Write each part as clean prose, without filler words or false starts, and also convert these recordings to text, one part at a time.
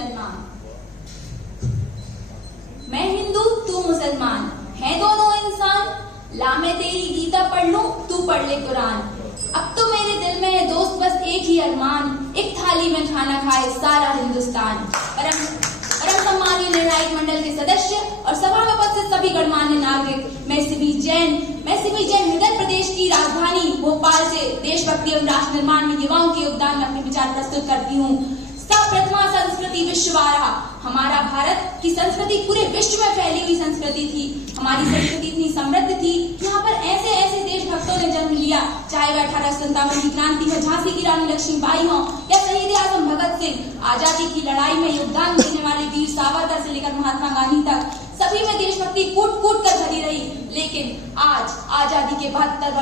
मुसलमान। मैं हिंदू तू मुसलमान, है दोनों इंसान। ला मैं तेरी गीता पढ़ लूं, तू पढ़ ले कुरान। अब तो मेरे दिल में है दोस्त बस एक ही अरमान, एक थाली में खाना खाए सारा हिंदुस्तान। परम सम्मानीय निर्णायक मंडल के सदस्य और सभा में उपस्थित सभी गणमान्य नागरिक, मैं सिबी जैन हिमाचल प्रदेश की राजधानी भोपाल से देशभक्ति एवं राष्ट्र निर्माण में युवाओं के योगदान में अपने विचार प्रस्तुत करती हूँ। प्रथमा संस्कृति विश्ववारा, हमारा भारत की संस्कृति पूरे विश्व में फैली हुई संस्कृति थी। हमारी संस्कृति इतनी समृद्ध थी कि यहाँ पर ऐसे ऐसे देशभक्तों ने जन्म लिया, चाहे वह 1857 की क्रांति में झांसी की रानी लक्ष्मीबाई हो या शहीद आजम भगत सिंह, आजादी की लड़ाई में योगदान देने वाले वीर सावरकर से लेकर महात्मा गांधी तक, सभी में देशभक्ति कूट कूट कर भरी रही। लेकिन आज आजादी के 72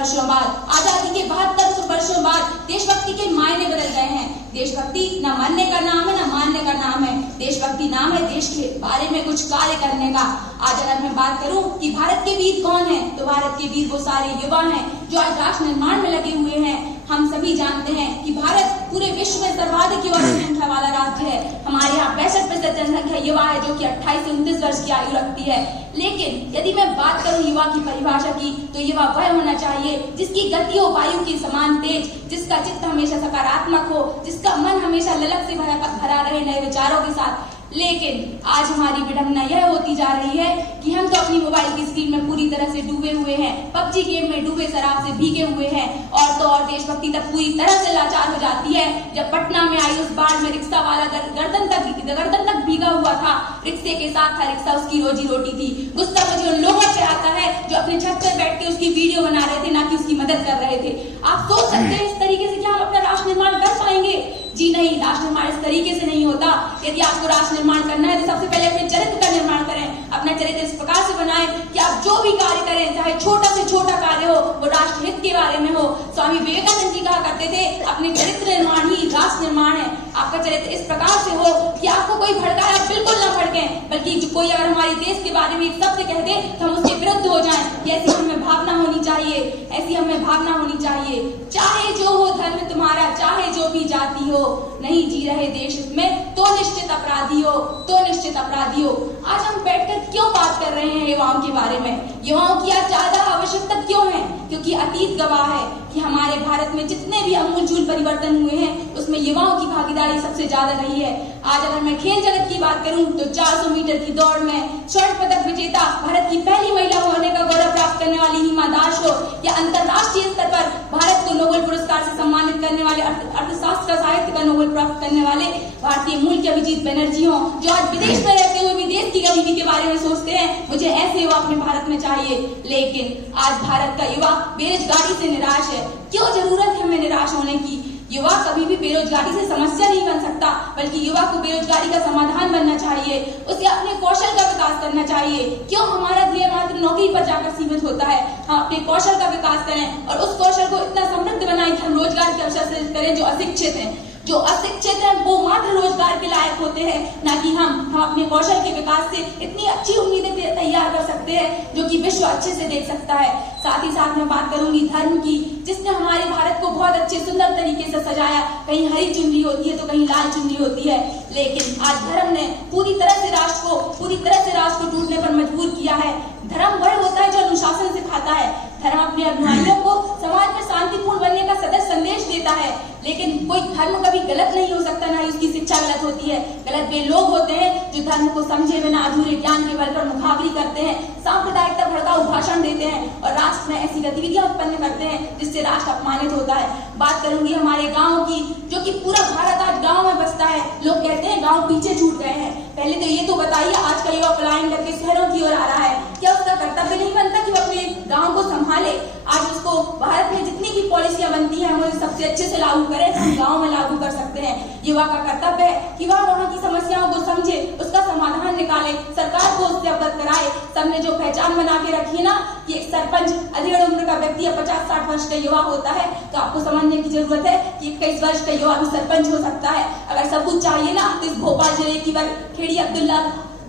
वर्षों बाद देशभक्ति के मायने बदल गए हैं। देशभक्ति न मरने का नाम है न मानने का नाम है, देशभक्ति नाम है देश के बारे में कुछ कार्य करने का। आज अगर मैं बात करूं कि भारत के वीर कौन है, तो भारत के वीर वो सारे युवा हैं जो आज राष्ट्र निर्माण में लगे हुए हैं। हम सभी जानते हैं कि भारत पूरे विश्व में सर्वाधिक युवा जनसंख्या वाला राज्य है। हमारे यहाँ 65% जनसंख्या युवा है, जो कि 28 से 29 वर्ष की आयु रखती है। लेकिन यदि मैं बात करूं युवा की परिभाषा की, तो युवा वह होना चाहिए जिसकी गति हो वायु के समान तेज, जिसका चित्त हमेशा सकारात्मक हो, जिसका मन हमेशा ललक से भरा रहे नए विचारों के साथ। लेकिन आज हमारी विडंबना यह होती जा रही है कि हम तो अपनी मोबाइल की स्क्रीन में पूरी तरह से डूबे हुए हैं, पबजी गेम में डूबे शराब से भीगे हुए हैं, और तो और देशभक्ति तक पूरी तरह से लाचार हो जाती है। जब पटना में आई उस बाढ़ में रिक्शा वाला गर्दन तक भीगा हुआ था, रिक्शे के साथ था रिक्शा, उसकी रोजी रोटी थी। गुस्सा मुझे उन लोगों पे आता है जो अपने छत पर बैठ के उसकी वीडियो बना रहे थे, ना कि उसकी मदद कर रहे थे। आप सोच सकते हैं इस तरीके से क्या हम अपना राष्ट्र निर्माण कर पाएंगे? जी नहीं, राष्ट्र निर्माण इस तरीके से नहीं होता। यदि आपको राष्ट्र निर्माण करना है तो सबसे पहले अपने चरित्र का निर्माण करें। अपना चरित्र इस प्रकार से बनाएं कि आप जो भी कार्य करें, चाहे छोटा से छोटा कार्य हो, वो राष्ट्र हित के बारे में हो। स्वामी विवेकानंद जी कहा करते थे, अपने चरित्र निर्माण ही राष्ट्र निर्माण है। आपका चरित्र इस प्रकार से हो कि आपको कोई भड़काए आप बिल्कुल न भड़कें, बल्कि जो कोई अगर हमारे देश के बारे में एक शब्द कह दे तो हम उसके विरुद्ध हो जाएं। ऐसी हमें भावना होनी चाहिए, ऐसी हमें भावना होनी चाहिए। चाहे जो हो धर्म तुम्हारा, चाहे जो भी जाति हो, नहीं जी रहे देश में तो निश्चित अपराधी हो, तो निश्चित अपराधी हो। आज हम बैठकर क्यों बात कर रहे हैं युवाओं के बारे में? युवाओं की आज ज्यादा आवश्यकता क्यों है? क्योंकि अतीत गवाह है कि हमारे भारत में जितने भी अमूलचूल परिवर्तन हुए हैं, उसमें युवाओं की भागीदारी सबसे ज्यादा रही है। आज अगर मैं खेल जगत की बात करूं तो 400 मीटर की दौड़ में स्वर्ण पदक विजेता भारत की पहली महिला होने का गौरव प्राप्त करने वाली हिमा दास हो, या अंतर्राष्ट्रीय स्तर पर भारत को नोबेल पुरस्कार से सम्मानित करने वाले अर्थशास्त्र साहित्य का नोबेल प्राप्त करने वाले भारतीय मूल के अभिजीत बनर्जी हो, जो आज विदेश में रहते हुए विदेश की गरीबी के बारे में सोचते हैं। मुझे ऐसे युवा अपने भारत में चाहिए। लेकिन आज भारत का युवा बेरोजगारी से निराश है। क्यों जरूरत है हमें निराश होने की? युवा कभी भी बेरोजगारी से समस्या नहीं बन सकता, बल्कि युवा को बेरोजगारी का समाधान बनना चाहिए। उसे अपने कौशल का विकास करना चाहिए। क्यों हमारा ध्येय मात्र नौकरी पर जाकर सीमित होता है? हम अपने कौशल का विकास करें और उस कौशल को इतना समृद्ध बनाएं कि हम रोजगार के अवसर से करें। जो अशिक्षित हैं, जो अशिक्षित हैं, वो मात्र रोजगार के लायक होते हैं, ना कि हम अपने कौशल के विकास से इतनी अच्छी उम्मीदें तैयार कर सकते हैं जो कि विश्व अच्छे से देख सकता है। साथ ही साथ मैं बात करूंगी धर्म की, जिसने हमारे भारत को बहुत अच्छे सुंदर तरीके से सजाया। कहीं हरी चुनरी होती है तो कहीं लाल चुनरी होती है, लेकिन आज धर्म ने पूरी तरह से राष्ट्र को टूटने पर मजबूर किया है। धर्म वह होता है जो अनुशासन सिखाता है। धर्म अपने अनुयायियों को समाज में शांतिपूर्ण बनने का सदैव संदेश देता है। लेकिन कोई धर्म कभी गलत नहीं हो सकता, ना ही उसकी शिक्षा गलत होती है। गलत वे लोग होते हैं जो धर्म को समझे बिना अधूरे ज्ञान के बल पर मुखाबरी करते हैं, सांप्रदायिकता भड़काऊ भाषण देते हैं और राष्ट्र में ऐसी गतिविधियां उत्पन्न करते हैं जिससे राष्ट्र अपमानित होता है। बात करूंगी हमारे गाँव की, जो कि पूरा भारत आज गाँव में बसता है। लोग कहते हैं गाँव पीछे छूट गए हैं। पहले तो ये तो बताइए, आज का युवा पलायन करके शहरों की ओर आ रहा है। क्या उसका कर्तव्य नहीं बनता कि वो अपने गाँव को संभाले? आज उसको भारत में जितनी भी पॉलिसियां बनती हैं, हम उसे सबसे अच्छे से लागू करें, हम गाँव में लागू कर सकते हैं। युवा का कर्तव्य है कि वह वहाँ की समस्याओं को समझे, उसका समाधान निकाले, सरकार को उससे अवगत कराए। सबने जो पहचान बना के रखी ना कि एक सरपंच अधिक उम्र का व्यक्ति या 50-60 वर्ष का युवा होता है, तो आपको समझने की जरूरत है कि 21 वर्ष का युवा भी सरपंच हो सकता है। अगर सब कुछ चाहिए ना तो इस भोपाल जिले की खेड़ी अब्दुल्ला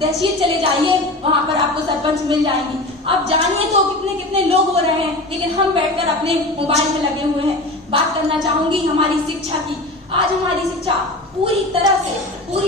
तहसील चले जाइए, वहां पर आपको सरपंच मिल जाएंगे। आप जानिए तो कितने कितने लोग हो रहे हैं, लेकिन हम बैठकर अपने मोबाइल में लगे हुए हैं। बात करना चाहूंगी हमारी शिक्षा की। आज हमारी शिक्षा पूरी तरह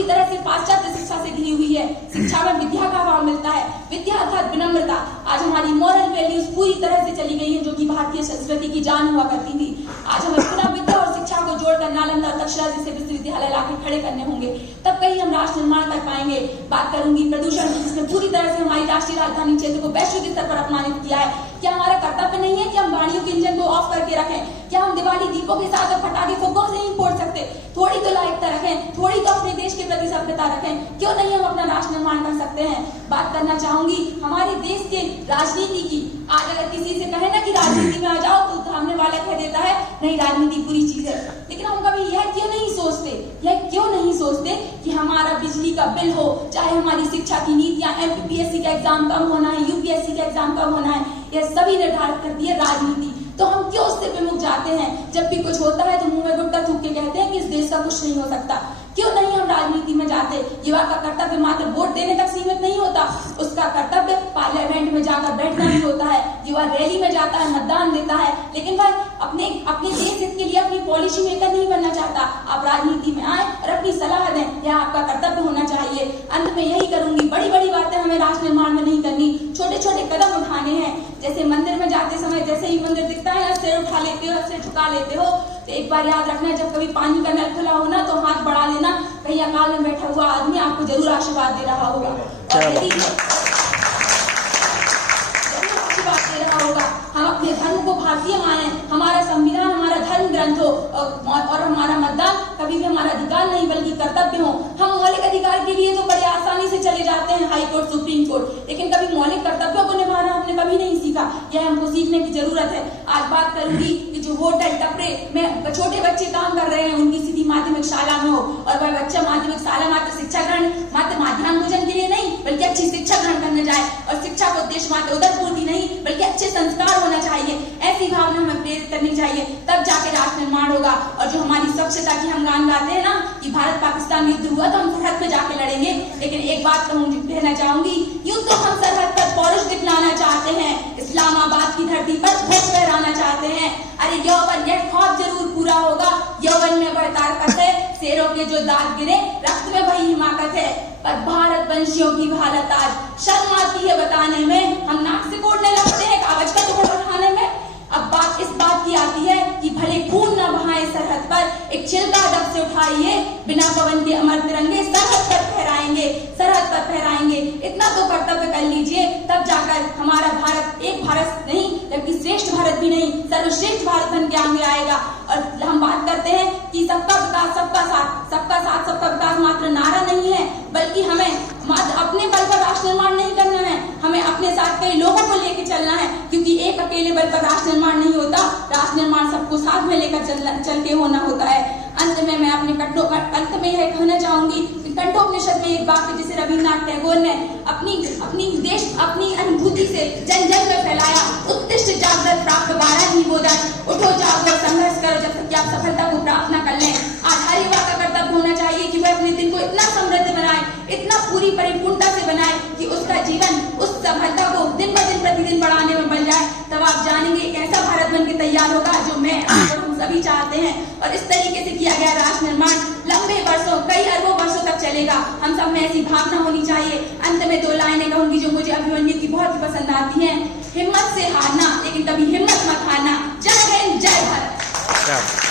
पूरी तरह से पाश्चात्य शिक्षा से घिरी हुई है। शिक्षा में विद्या का भाव मिलता है, विद्या अर्थात विनम्रता। आज हमारी मॉरल वैल्यूज पूरी तरह से चली गई है, जो कि भारतीय संस्कृति की जान हुआ करती थी। आज हमें पुनः विद्या और शिक्षा को जोड़कर नालंदा तक्षशिला जैसे विश्वविद्यालय लाके खड़े करने होंगे, तब कहीं हम राष्ट्र निर्माण कर पाएंगे। बात करूंगी प्रदूषण की, जिसने पूरी तरह से हमारी राष्ट्रीय राजधानी क्षेत्र को वैश्विक स्तर पर अपमानित किया है। क्या हमारा कर्तव्य नहीं है कि हम गाड़ियों के इंजन को ऑफ करके रखें? क्या हम दिवाली दीपों के साथ और पटाखे फुग्गों से नहीं फोड़ सकते? थोड़ी तो लायकता रखें, थोड़ी तो अपने देश के प्रति सभ्यता रखें। क्यों नहीं हम अपना राष्ट्र निर्माण कर सकते हैं? बात करना चाहूंगी हमारे देश के राजनीति की। आज अगर किसी से कहे ना कि राजनीति में आ जाओ, तो सामने वाला कह देता है नहीं राजनीति बुरी चीज है। लेकिन हम कभी यह क्यों नहीं सोचते कि हमारा बिजली का बिल हो, चाहे हमारी शिक्षा की नीतियां, MPPSC का एग्जाम कब होना है, UPSC का एग्जाम कब होना है, यह सभी निर्धारित करती है राजनीति। तो हम क्यों उससे विमुख जाते हैं? जब भी कुछ होता है तो मुंह में गुट्टा थूक के कहते हैं कि इस देश का कुछ नहीं हो सकता। क्यों नहीं हम राजनीति में जाते? युवा का कर्तव्य मात्र वोट देने तक सीमित नहीं होता, उसका कर्तव्य पार्लियामेंट में जाकर बैठना भी होता है। युवा रैली में जाता है, मतदान देता है, लेकिन वह अपने देश हित के लिए अपनी पॉलिसी मेकर नहीं बनना चाहता। आप राजनीति में आए और अपनी सलाह दें, यह आपका कर्तव्य होना चाहिए। अंत में यही करूंगी, बड़ी बड़ी बातें हमें राष्ट्र निर्माण में नहीं करनी, छोटे छोटे कदम उठाने हैं। जैसे मंदिर में जाते समय जैसे ही मंदिर दिखता है, सिर उठा लेते हो, सिर झुका लेते हो, तो एक बार याद रखना, जब कभी पानी का नल खुला हो ना, तो हाथ बढ़ा देना, कहीं अकाल में बैठा हुआ आदमी आपको जरूर आशीर्वाद दे रहा होगा। और यदि आशीर्वाद दे रहा होगा, हम अपने धर्म को भारतीय माने, हमारा संविधान हमारा धर्म ग्रंथ हो, और हमारा मतदान कभी भी हमारा अधिकार नहीं बल्कि कर्तव्य हो। हम मौलिक अधिकार के लिए तो बड़े आसानी से चले जाते हैं हाई कोर्ट, सुप्रीम कोर्ट, लेकिन कभी मौलिक कर्तव्यों को निभाना हमने कभी नहीं सीखा। यह हमको सीखने की जरूरत है। आज बात करूंगी कि जो होटल टपरे में छोटे बच्चे काम कर रहे हैं, उनकी स्थिति माध्यमिक शाला में हो, और वह बच्चा माध्यमिक शाला मात्र शिक्षा ग्रहण, मात्र माध्यम भोजन के लिए नहीं बल्कि अच्छी शिक्षा ग्रहण करने जाए, और शिक्षा को उद्देश्य मात्र उदर पूर्ति नहीं बल्कि अच्छे संस्कार होना चाहिए। ऐसी भावना हमें प्रेरित करनी चाहिए, तब जाके राष्ट्र निर्माण होगा। और जो हमारी स्वच्छता की हम गान गाते हैं ना कि भारत पाकिस्तान युद्ध हुआ तो हम सरहद पे जाके लड़ेंगे, लेकिन एक बात कहना चाहूंगी, युद्ध तो हम सरहद पर पौरुष दिखलाना चाहते हैं, इस्लामाबाद की धरती पर ध्वज फहराना चाहते हैं। अरे यौवन यह ख्वाब जरूर पूरा होगा, यौवन में वह ताकत है, शेरों के जो दाग गिरे रक्त में वही हिमाकत है। पर भारत वंशियों की भारत आज शर्म आती है बताने में, हम नाक से कोड़ने लगते हैं कागज का टुकड़ा उठाने में। अब बात इस बात की आती है कि भले खून न बहाए सरहद पर, एक छिलका अदब से उठाइए, बिना पवन के अमर तिरंगे सरहद पर फहराएंगे, सरहद पर फहराएंगे। इतना तो कर्तव्य कर लीजिए, तब जाकर हमारा भारत एक भारत नहीं जबकि श्रेष्ठ भारत भी नहीं, सर्वश्रेष्ठ भारत बन के आगे आएगा। और हम बात करते हैं कि सबका विकास सबका साथ, सबका साथ सबका विकास मात्र नारा नहीं है, बल्कि हमें मात्र अपने बल पर राष्ट्र निर्माण नहीं करना है, हमें अपने साथ कई लोगों को लेकर चलना है, क्योंकि एक अकेले बल पर राष्ट्र निर्माण नहीं होता, राष्ट्र निर्माण सबको साथ में लेकर चल के होना होता है। अंत में मैं अपने अंत में यह कहना चाहूंगी कि कंठोपनिषद में एक वाक्य जिसे रविन्द्रनाथ टैगोर ने अपनी अनुभूति से जन जन में फैलाया, उत्तिष्ठ जागृत प्राप्त 12 ही बोधन, उठो जागो संघर्ष करो जब तक कि आप सफलता को प्राप्त न कर लें। आज हर युवा का कर्तव्य होना चाहिए कि वह अपने दिन को इतना समृद्ध बनाए, इतना पूरी परिपूर्णता से बनाए कि उसका जीवन उस सफलता को दिन ब दिन प्रतिदिन बढ़ाने में बन जाए। तब आप जानेंगे एक ऐसा भारत बन के तैयार होगा जो मैं आप हम सभी चाहते हैं। और इस तरीके से किया गया राष्ट्र निर्माण लंबे वर्षों, कई अरबों वर्षों तक चलेगा। हम सब में ऐसी भावना होनी चाहिए। अंत में 2 लाइनें कहूंगी जो मुझे अभिमन्यु की बहुत ही पसंद आती हैं। हिम्मत से हारना, लेकिन कभी हिम्मत मत हारना। जय हिंद, जय भारत।